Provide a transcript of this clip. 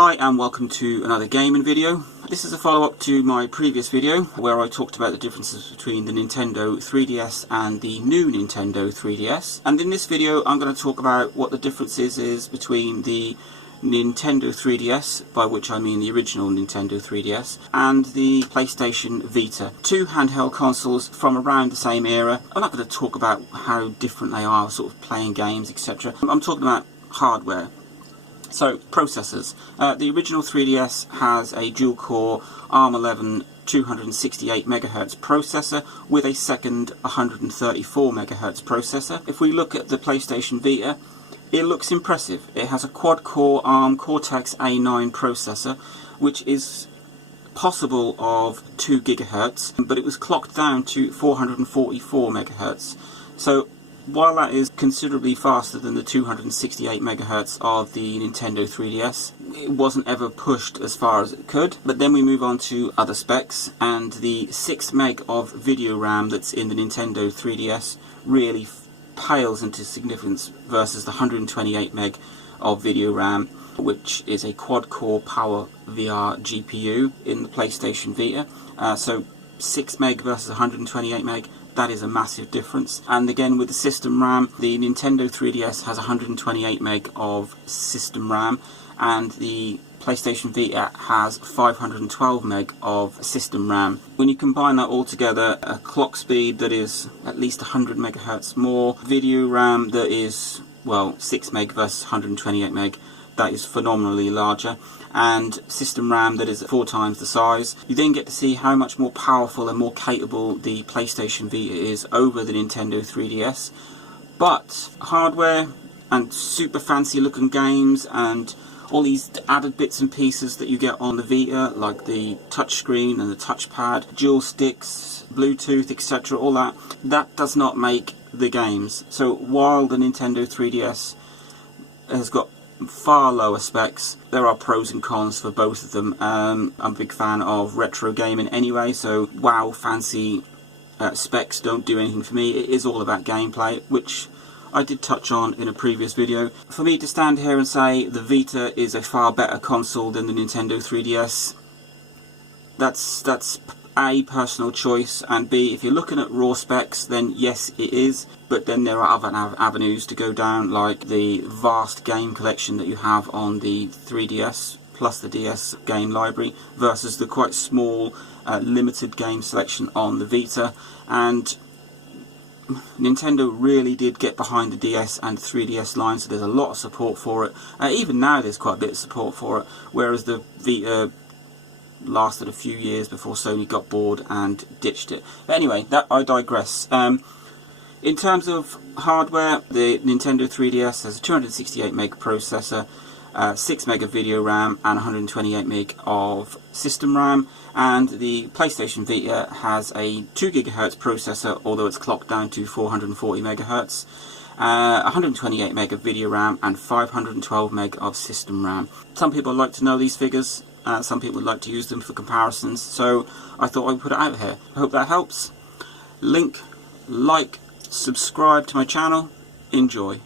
Hi and welcome to another gaming video. This is a follow-up to my previous video where I talked about the differences between the Nintendo 3DS and the new Nintendo 3DS. And in this video I'm going to talk about what the differences is between the Nintendo 3DS, by which I mean the original Nintendo 3DS, and the PlayStation Vita. Two handheld consoles from around the same era. I'm not going to talk about how different they are, sort of playing games, etc. I'm talking about hardware. So, processors. The original 3DS has a dual-core ARM11 268MHz processor with a second 134MHz processor. If we look at the PlayStation Vita, it looks impressive. It has a quad-core ARM Cortex-A9 processor, which is possible of 2 GHz, but it was clocked down to 444MHz. So, while that is considerably faster than the 268MHz of the Nintendo 3DS, it wasn't ever pushed as far as it could. But then we move on to other specs, and the 6 meg of video RAM that's in the Nintendo 3DS really pales into significance versus the 128 meg of video RAM, which is a quad-core Power VR GPU in the PlayStation Vita. So 6 meg versus 128 meg. That is a massive difference. And again, with the system RAM, the Nintendo 3DS has 128 meg of system RAM, and the PlayStation Vita has 512 meg of system RAM. When you combine that all together, a clock speed that is at least 100 megahertz more, video RAM that is, well, 6 meg versus 128 meg, that is phenomenally larger, and system RAM that is 4 times the size. You then get to see how much more powerful and more capable the PlayStation Vita is over the Nintendo 3DS. But hardware and super fancy looking games and all these added bits and pieces that you get on the Vita, like the touchscreen and the touchpad, dual sticks, Bluetooth, etc., all that does not make the games. So while the Nintendo 3DS has got far lower specs, there are pros and cons for both of them. I'm a big fan of retro gaming anyway, so wow, fancy specs don't do anything for me. It is all about gameplay, which I did touch on in a previous video. For me to stand here and say the Vita is a far better console than the Nintendo 3DS, that's A, personal choice, and B, if you're looking at raw specs, then yes, it is. But then there are other avenues to go down, like the vast game collection that you have on the 3DS, plus the DS game library, versus the quite small, limited game selection on the Vita. And Nintendo really did get behind the DS and 3DS line, so there's a lot of support for it. Even now there's quite a bit of support for it, whereas the Vita lasted a few years before Sony got bored and ditched it. But anyway, I digress. In terms of hardware, the Nintendo 3DS has a 268 meg processor, 6 meg of video RAM, and 128 meg of system RAM, and the PlayStation Vita has a 2 GHz processor, although it's clocked down to 440 MHz, 128 meg of video RAM, and 512 meg of system RAM. Some people like to know these figures. Some people would like to use them for comparisons, so I thought I would put it out here. I hope that helps. Link, like, subscribe to my channel. Enjoy.